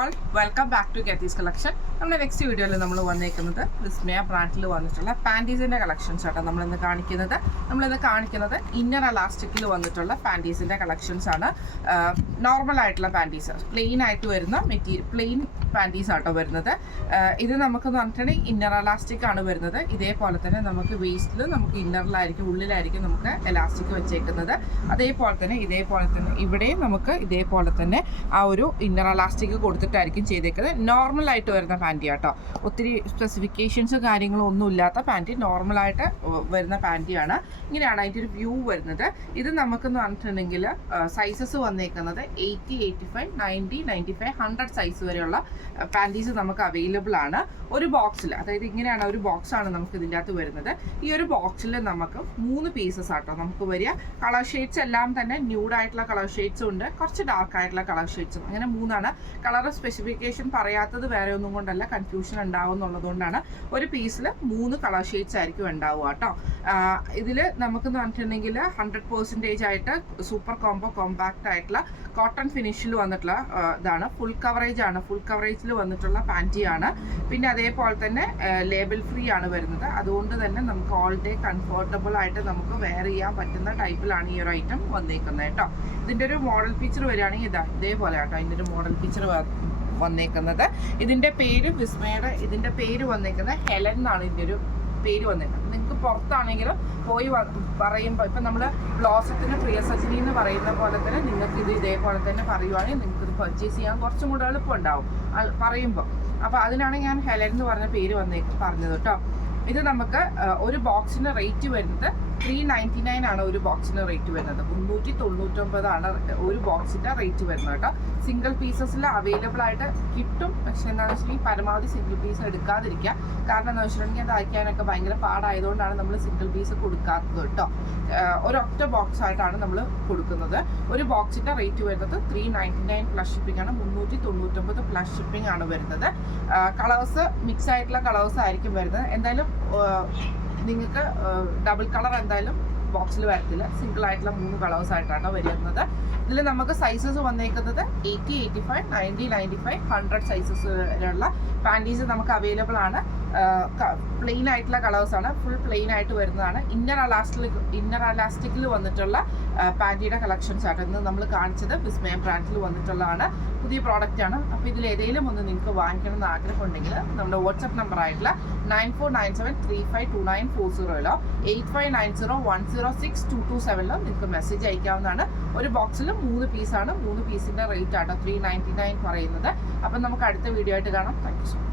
All welcome back to ഗെത്തീസ് collection. നമ്മുടെ next വീഡിയോയിൽ നമ്മൾ വന്നേക്കുന്നത് വിസ്മയ ബ്രാൻഡിൽ വന്നിട്ടുള്ള പാൻറ്റീസിൻ്റെ കളക്ഷൻസ് ആട്ടോ നമ്മളിന്ന് കാണിക്കുന്നത് ഇന്നർ അലാസ്റ്റിക്കിൽ വന്നിട്ടുള്ള പാൻറ്റീസിൻ്റെ കളക്ഷൻസ് ആണ്. നോർമൽ ആയിട്ടുള്ള പാൻറ്റീസ്, പ്ലെയിൻ ആയിട്ട് വരുന്ന മെറ്റീരിയൽ, പ്ലെയിൻ പാൻറ്റീസ് ആട്ടോ വരുന്നത്. ഇത് നമുക്കെന്ന് പറഞ്ഞിട്ടുണ്ടെങ്കിൽ ഇന്നർ അലാസ്റ്റിക് ആണ് വരുന്നത്. ഇതേപോലെ തന്നെ നമുക്ക് വേസ്റ്റിൽ നമുക്ക് ഇന്നറിലായിരിക്കും, ഉള്ളിലായിരിക്കും നമുക്ക് എലാസ്റ്റിക് വെച്ചേക്കുന്നത്. അതേപോലെ തന്നെ ഇവിടെയും നമുക്ക് ഇതേപോലെ തന്നെ ആ ഒരു ഇന്നർ അലാസ്റ്റിക് കൊടുത്തിട്ടായിരിക്കും ചെയ്തേക്കുന്നത്. നോർമലായിട്ട് വരുന്ന പാൻറ്റി ആട്ടോ, ഒത്തിരി സ്പെസിഫിക്കേഷൻസ് കാര്യങ്ങളോ ഒന്നും ഇല്ലാത്ത പാൻറ്റി, നോർമലായിട്ട് വരുന്ന പാൻറ്റിയാണ്. ഇങ്ങനെയാണ് അതിൻ്റെ ഒരു വ്യൂ വരുന്നത്. ഇത് നമുക്കെന്ന് പറഞ്ഞിട്ടുണ്ടെങ്കിൽ സൈസസ് വന്നേക്കുന്നത് 80, 85, 90, 95, 100 സൈസ് വരെയുള്ള പാൻറ്റീസ് നമുക്ക് അവൈലബിൾ ആണ്. ഒരു ബോക്സിൽ, അതായത് ഇങ്ങനെയാണ് ഒരു ബോക്സാണ് നമുക്ക് ഇതിൻ്റെ അകത്ത് വരുന്നത്. ഈ ഒരു ബോക്സിൽ നമുക്ക് 3 പീസസ് ആട്ടോ നമുക്ക് വരിക. കളർ ഷെയ്ഡ്സ് എല്ലാം തന്നെ ന്യൂഡായിട്ടുള്ള കളർ ഷെയ്ഡ്സും ഉണ്ട്, കുറച്ച് ഡാർക്ക് ആയിട്ടുള്ള കളർ ഷെയ്ഡ്സും, അങ്ങനെ 3 കളർ സ്പെസിഫിക്കേഷൻ പറയാത്തത് വേറെ ഒന്നും കൊണ്ടല്ല, കൺഫ്യൂഷൻ ഉണ്ടാവും എന്നുള്ളതുകൊണ്ടാണ്. ഒരു പീസിൽ 3 കളർ ഷെയ്ഡ്സ് ആയിരിക്കും ഉണ്ടാവുക കേട്ടോ. ഇതിൽ നമുക്കെന്ന് പറഞ്ഞിട്ടുണ്ടെങ്കിൽ 100% ആയിട്ട് സൂപ്പർ കോമ്പാക്റ്റ് ആയിട്ടുള്ള കോട്ടൺ ഫിനിഷിൽ വന്നിട്ടുള്ള ഇതാണ്. ഫുൾ കവറേജിൽ വന്നിട്ടുള്ള പാൻറ്റിയാണ്. പിന്നെ അതേപോലെ തന്നെ ലേബൽ ഫ്രീ ആണ് വരുന്നത്. അതുകൊണ്ട് തന്നെ നമുക്ക് ഓൾ ഡേ കംഫർട്ടബിൾ ആയിട്ട് നമുക്ക് വെയർ ചെയ്യാൻ പറ്റുന്ന ടൈപ്പിലാണ് ഈ ഒരു ഐറ്റം വന്നേക്കുന്നത് കേട്ടോ. ഇതിൻ്റെ ഒരു മോഡൽ പിക്ചർ വരികയാണെങ്കിൽ ഇതേപോലെ കേട്ടോ ഇതിൻ്റെ ഒരു മോഡൽ പിക്ചർ വന്നേക്കുന്നത്. ഇതിൻ്റെ പേര് വിസ്മയുടെ, ഇതിൻ്റെ പേര് വന്നേക്കുന്നത് ഹെലൻ എന്നാണ് ഇതിൻ്റെ ഒരു പേര് വന്നേക്കുന്നത്. നിങ്ങൾക്ക് പുറത്താണെങ്കിലും പോയി പറയുമ്പോൾ, ഇപ്പം നമ്മൾ ബ്ലോസത്തിന് പ്രിയസജിനി എന്ന് പറയുന്ന പോലെ തന്നെ നിങ്ങൾക്ക് ഇത് ഇതേപോലെ തന്നെ പറയുവാണെങ്കിൽ നിങ്ങൾക്ക് ഇത് പർച്ചേസ് ചെയ്യാൻ കുറച്ചും കൂടെ എളുപ്പം ഉണ്ടാവും പറയുമ്പോൾ. അപ്പോൾ അതിനാണ് ഞാൻ ഹെലൻ എന്ന് പറഞ്ഞ പേര് പറഞ്ഞത് കേട്ടോ. ഇത് നമുക്ക് ഒരു ബോക്സിന് റേറ്റ് വരുന്നത് 399 ആണ്. ഒരു ബോക്സിന് റേറ്റ് വരുന്നത് 399 ഒരു ബോക്സിൻ്റെ റേറ്റ് വരുന്നത് കേട്ടോ. സിംഗിൾ പീസസിൽ അവൈലബിൾ ആയിട്ട് കിട്ടും. പക്ഷെ എന്താണെന്ന് വെച്ചിട്ടുണ്ടെങ്കിൽ പരമാവധി സിംഗിൾ പീസ് എടുക്കാതിരിക്കുക. കാരണം എന്താണെന്ന് വെച്ചിട്ടുണ്ടെങ്കിൽ അത് അയക്കാനൊക്കെ ഭയങ്കര പാടായതുകൊണ്ടാണ് നമ്മൾ സിംഗിൾ പീസ് കൊടുക്കാത്തത് കേട്ടോ. ഒരൊറ്റ ബോക്സ് ആയിട്ടാണ് നമ്മൾ കൊടുക്കുന്നത്. ഒരു ബോക്സിൻ്റെ റേറ്റ് വരുന്നത് 399 പ്ലസ് ഷിപ്പിംഗ് ആണ്. 399 പ്ലസ് ഷിപ്പിംഗ് ആണ് വരുന്നത്. കളേഴ്സ് മിക്സ് ആയിട്ടുള്ള കളേഴ്സ് ആയിരിക്കും വരുന്നത്. എന്തായാലും നിങ്ങൾക്ക് ഡബിൾ കളർ എന്തായാലും ബോക്സിൽ വരത്തില്ല. സിംഗിൾ ആയിട്ടുള്ള 3 കളേഴ്സ് ആയിട്ടാണ് വരുന്നത്. ഇതിൽ നമുക്ക് സൈസസ് വന്നേക്കുന്നത് 80, 85, 90, 95, 100 സൈസസ് വരെയുള്ള പാൻറ്റീസ് നമുക്ക് അവൈലബിൾ ആണ്. പ്ലെയിൻ ആയിട്ടുള്ള കളേഴ്സാണ്, ഫുൾ പ്ലെയിൻ ആയിട്ട് വരുന്നതാണ്. ഇന്നർ അലാസ്റ്റിക്കിൽ വന്നിട്ടുള്ള പാൻറ്റിയുടെ കളക്ഷൻസ് ആണ് ഇന്ന് നമ്മൾ കാണിച്ചത്. വിസ്മയ ബ്രാൻഡിൽ വന്നിട്ടുള്ളതാണ്, പുതിയ പ്രോഡക്റ്റ് ആണ്. അപ്പോൾ ഇതിൽ ഏതെങ്കിലും ഒന്ന് നിങ്ങൾക്ക് വാങ്ങിക്കണം എന്ന് ആഗ്രഹമുണ്ടെങ്കിൽ നമ്മുടെ വാട്സപ്പ് നമ്പർ ആയിട്ടുള്ള 9497352940 8590106227 നിങ്ങൾക്ക് മെസ്സേജ് അയക്കാവുന്നതാണ്. ഒരു ബോക്സിൽ 3 പീസാണ്. 3 പീസിൻ്റെ റേറ്റ് ആട്ടോ 399 പറയുന്നത്. അപ്പം നമുക്ക് അടുത്ത വീഡിയോ ആയിട്ട് കാണാം. Thank you so much.